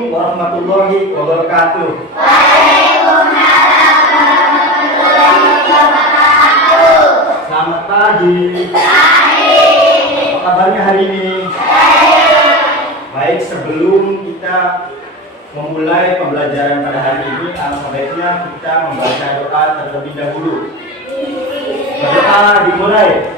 Assalamualaikum warahmatullahi wabarakatuh. Waalaikumsalam warahmatullahi wabarakatuh. Selamat pagi. Apa kabarnya hari ini? Baik, sebelum kita memulai pembelajaran pada hari ini, alangkah baiknya kita membaca doa terlebih dahulu. Berdoa dimulai.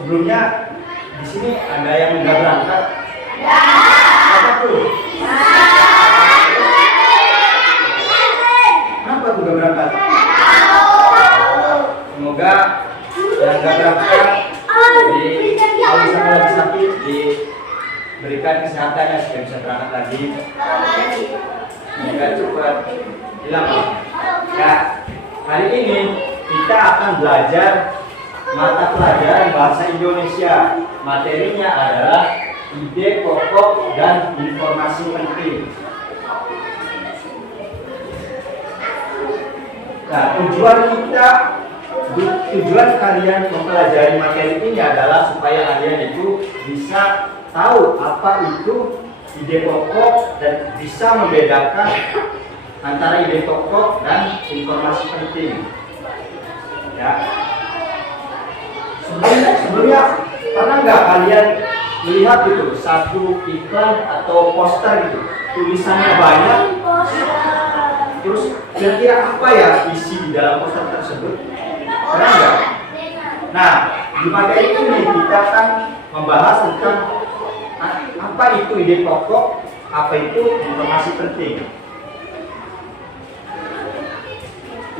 Sebelumnya di sini ada yang nggak berangkat? Apa tuh? Kenapa tuh nggak berangkat? Semoga yang nggak berangkat kalau misalnya lagi sakit diberikan kesehatannya supaya bisa berangkat lagi. Semoga cepat hilang. Ya, hari ini kita akan belajar mata pelajaran bahasa Indonesia. Materinya adalah ide pokok dan informasi penting. Nah, tujuan kalian mempelajari materi ini adalah supaya kalian itu bisa tahu apa itu ide pokok dan bisa membedakan antara ide pokok dan informasi penting. Ya. Sebelumnya pernah nggak kalian melihat itu satu iklan atau poster gitu, tulisannya banyak, terus kira-kira apa ya isi di dalam poster tersebut? Pernah nggak? Nah, di materi ini kita akan membahas tentang apa itu ide pokok, apa itu informasi penting.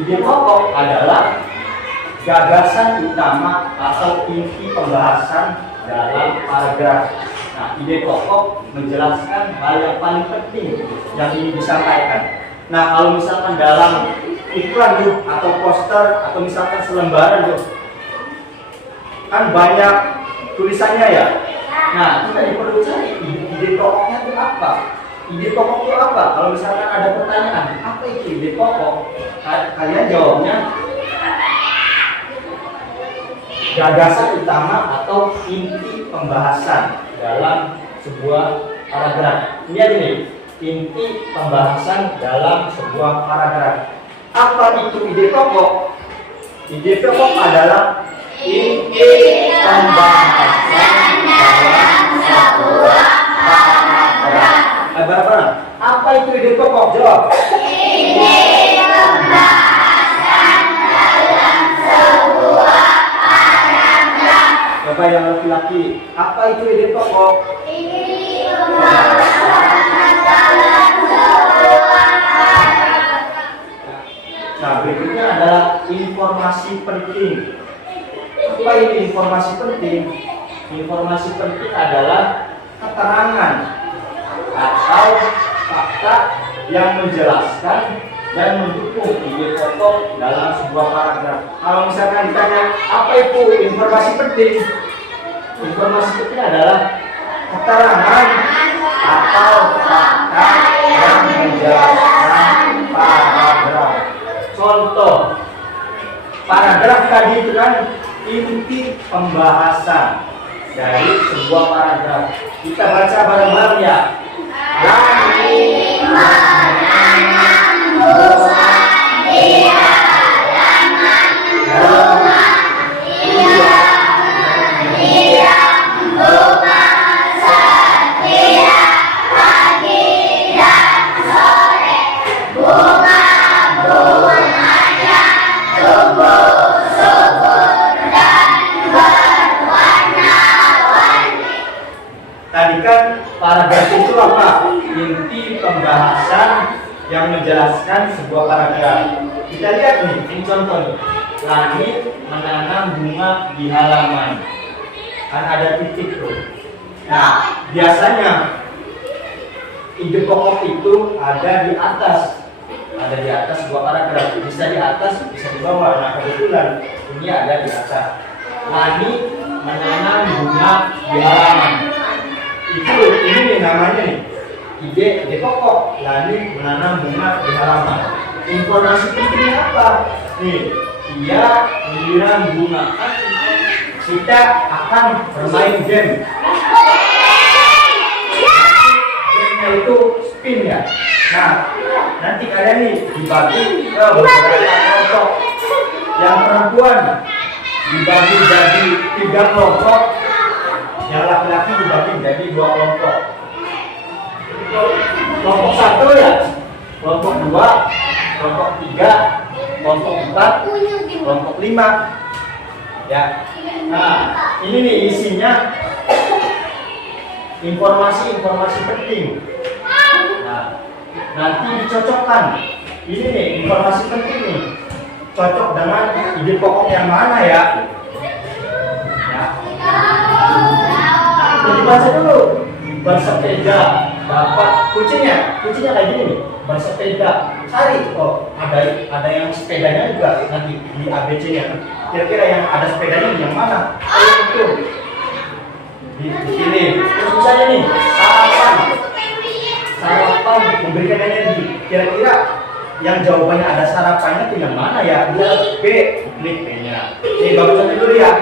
Ide pokok adalah gagasan utama atau inti pembahasan dalam paragraf. Nah, ide pokok menjelaskan hal yang paling penting yang ingin disampaikan. Nah, kalau misalkan dalam iklan tuh atau poster atau misalkan selembaran tuh kan banyak tulisannya ya. Nah, kita perlu cari ide pokoknya itu apa? Ide pokok itu apa? Kalau misalkan ada pertanyaan, apa itu ide pokok? Kalian jawabnya gagasan utama atau inti pembahasan dalam sebuah paragraf. Lihat ini, inti pembahasan dalam sebuah paragraf. Apa itu ide pokok? Ide pokok adalah inti pembahasan dalam sebuah paragraf. Berapa? Apa itu ide pokok? Jawab. Ide pembahasan dalam sebuah paragraf. Bapak yang laki-laki, apa itu ide pokok? Ide pembahasan dalam sebuah paragraf. Nah, berikutnya adalah informasi penting. Apa itu informasi penting? Informasi penting adalah keterangan atau fakta yang menjelaskan dan mendukung ide pokok dalam sebuah paragraf. Kalau misalkan ditanya apa itu informasi penting? Informasi penting adalah keterangan atau fakta yang menjelaskan paragraf. Contoh, paragraf tadi itu kan inti pembahasan dari sebuah paragraf. Kita baca bareng-bareng ya. Tadi kan paragraf itu apa? Inti pembahasan yang menjelaskan sebuah paragraf. Kita lihat nih, ini contoh nih. Langit menanam bunga di halaman. Kan ada titik tuh. Nah, biasanya ide pokok itu ada di atas. Ada di atas sebuah paragraf. Bisa di atas, bisa di bawah. Nah, kebetulan ini ada di atas. Langit menanam bunga di halaman. Itu ini nih namanya nih. Ide pokok. Langit menanam bunga di halaman. Informasi pentingnya apa? Nih, dia menyiram bunga. Kita akan bermain game. Gamenya itu spin ya. Nah, nanti kalian nih dibagi ke beberapa kelompok. Yang perempuan dibagi jadi 3 kelompok, yang laki-laki dibagi jadi 2 kelompok. Kelompok 1 ya, kelompok 2, kelompok 3, kelompok 4, kelompok 5. Ya. Nah, ini nih isinya informasi-informasi penting. Nah, nanti dicocokkan. Ini nih informasi penting nih. Cocok dengan ide pokok yang mana ya? Ya. Jadi baca dulu. Bersepeda dapat kucingnya kayak gini nih. Bersepeda cari, oh ada yang sepedanya juga nanti di ABC-nya. Kira-kira yang ada sepedanya yang mana? Itu dipilih. Terus misalnya nih sarapan memberikan energi. Kira-kira yang jawabannya ada sarapannya itu yang mana ya? B, klik B-nya. Nih bagus dulu ya.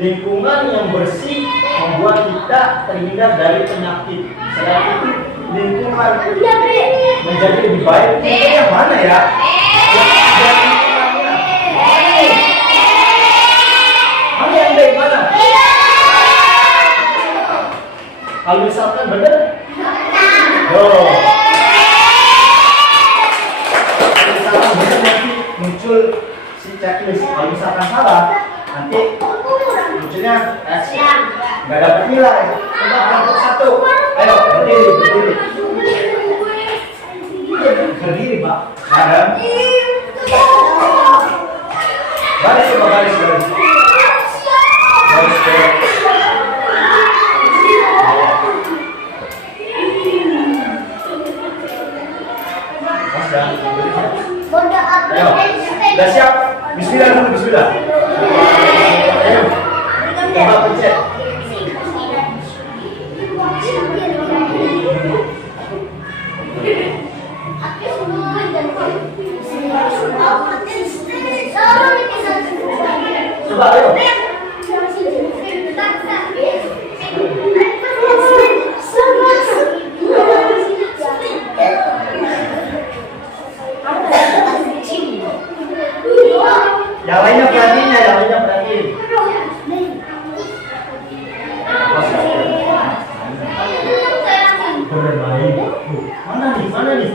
Lingkungan yang bersih membuat kita terhindar dari penyakit. Selain itu, lingkungan menjadi lebih baik. Itu yang mana ya? Mana yang baik mana? Kalau misalkan benar, kalau misalkan benar nanti muncul si checklist. Kalau misalkan salah, nanti munculnya nggak dapat nilai. Coba kelompok 1, ayo berdiri. Berdiri Pak. Ada. Baris coba baris. Ayo, udah siap? Bismillah dulu, bismillah. Ayo, coba pencet. Coba ayo. Yang lainnya perhatiin. Bermain. Mana nih?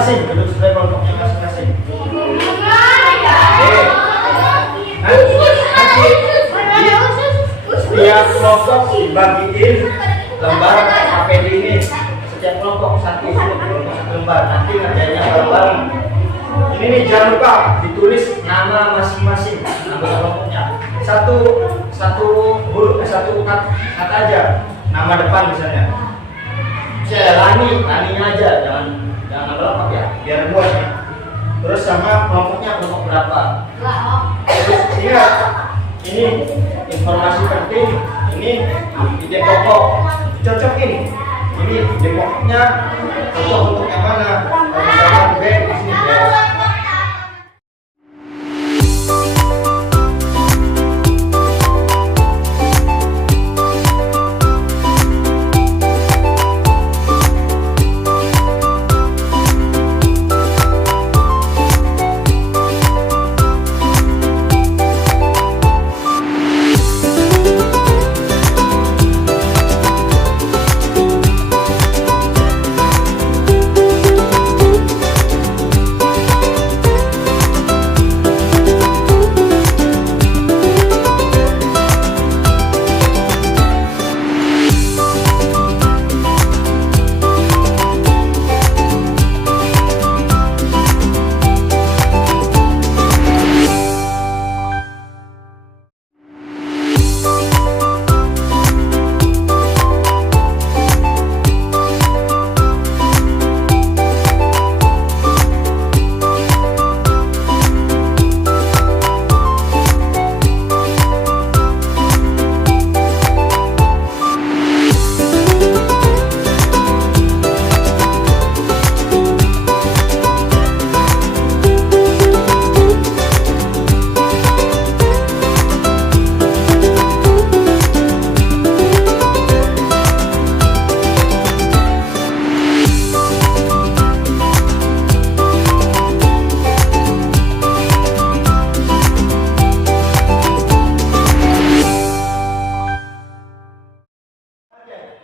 masing-masing, duduk sesuai kelompoknya masing-masing. Nanti setiap kelompok dibagiin lembar APD ini. Setiap kelompok satu lembar. Nanti ngerjainnya bareng-bareng. Ini nih jangan lupa ditulis nama masing-masing, nama kelompoknya. Satu huruf, satu kata aja. Nama depan misalnya. Laninya aja, jangan lengkap ya, biar muat ya. Terus sama kelompoknya kelompok berapa? Terus ingat, ini informasi penting, ini ide pokok, cocokin. Ini ide pokoknya cocok untuk yang mana? Misalkan B di sini ya.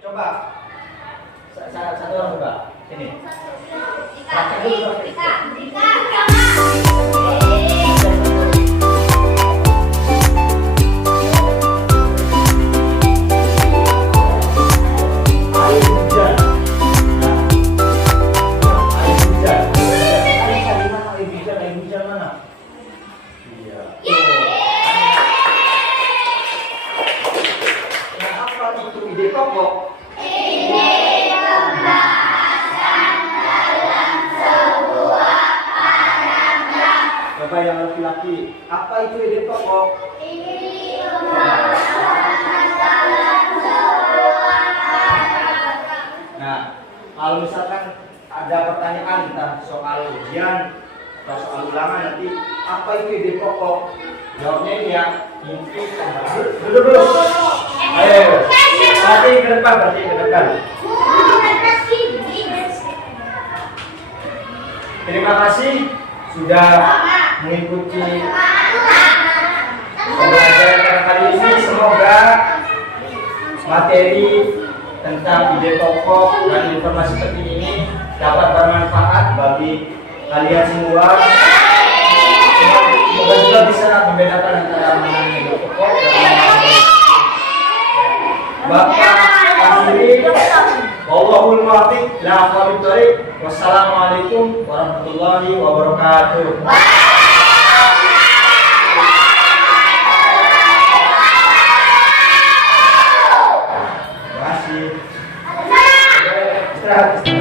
Coba satu orang coba ini. Ide pokok. Bapak yang laki-laki, apa itu ide pokok? Nah, kalau misalkan ada pertanyaan tentang soal ujian atau soal ulangan nanti, apa itu ide pokok? Jawabnya ini ya, inti. Dulu. Ayo, berarti ke depan. Terima kasih sudah mengikuti pembelajaran kali ini. Semoga materi tentang ide pokok dan informasi penting ini dapat bermanfaat bagi kalian semua. Semoga juga bisa membedakan antara mana ide pokok dan mana Bapak akhiri. Wallahul muwaffiq ila aqwamit thoriq. Wassalamualaikum warahmatullahi wabarakatuh. Terima kasih. Istirahat.